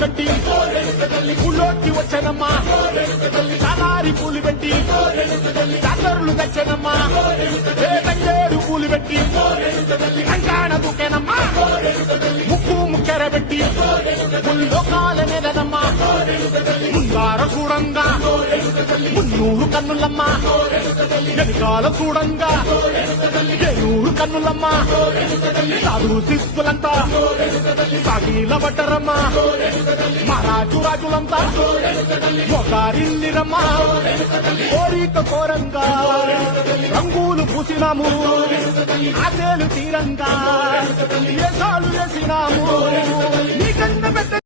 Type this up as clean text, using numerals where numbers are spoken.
కట్టి ఊళ్ళోకి వచ్చానమ్మా చాలారి పూలు పెట్టి జాతరులు తెచ్చానమ్మా తంగేడు పూలు పెట్టి కంకాణ దూకేనమ్మా ముక్కు ముక్కెర పెట్టి ముల్లోకాల నెలనమ్మా ముందార చూడంగా మున్నూరు కన్నులమ్మా వెనకాల చూడంగా ఏనూరు కన్నులమ్మా సాధు శిస్తులంతా సాగిల బట్టరమ్మా మహారాజు రాజులంతా ఒకరిల్లిరమ్మా కోరిక కోరంగా రంగులు పూసినాము ఆశలు తీరంగా వేషాలు వేసినాము నీకన్నా పెద్ద